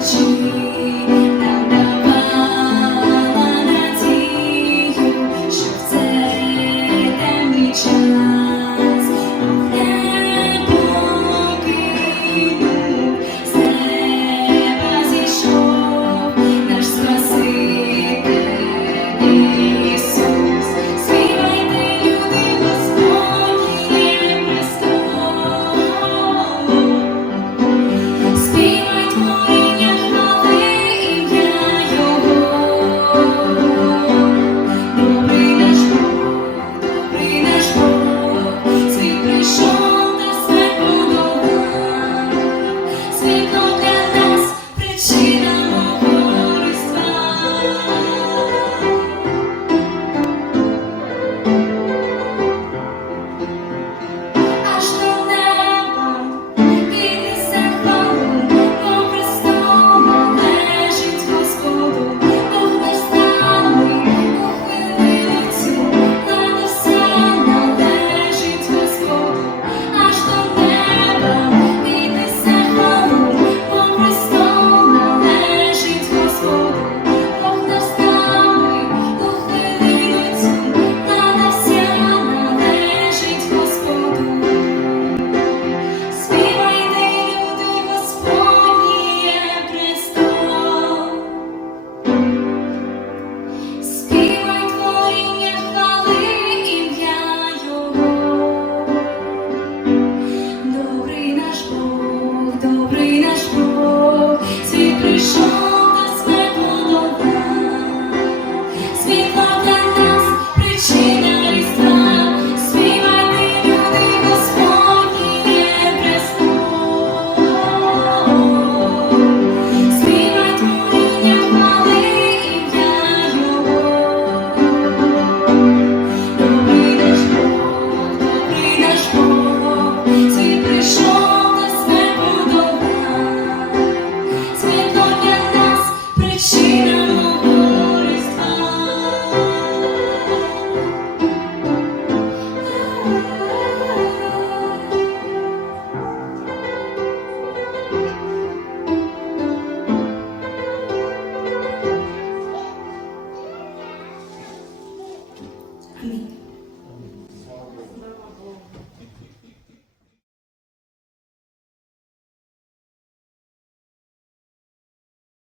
нам давала